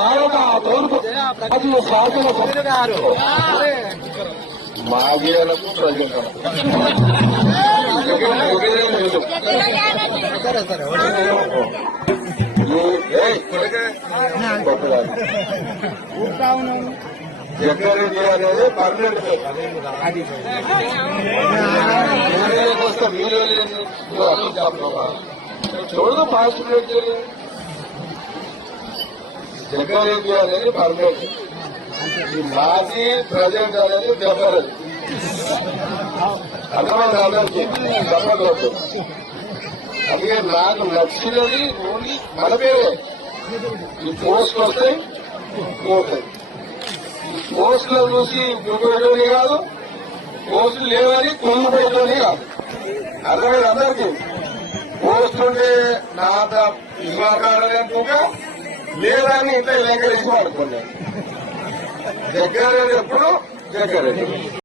నాయక తూర్పు శాసన మాగేలకు ప్రజలు జగ్గారెడ్డి అనేది పర్మనెంట్ చూడదు ఫాస్ట్ జగ్గారెడ్డి అనేది పర్మనెంట్ మాజీ ప్రజెంట్ అనేది జగ్గారెడ్డి అర్థమైంది అందరికీ చెప్పకూడదు. అందుకే నాకు నచ్చినది ఓన్లీ మన పేరే ఈ పోస్ట్ వస్తాయి పోతాయి. పోస్టులు చూసి గుర్తుపెట్టేది కాదు, పోస్టులు లేవని కుమ్మిపోయేది కాదు. అర్థమైంది అందరికీ. పోస్ట్ ఉంటే నా ఇవ్వక లేదని ఇంట్లో లేఖ వేసి వాడుకున్నాను. జగ్గారెడ్డి ఎప్పుడు జగ్గారెడ్డి.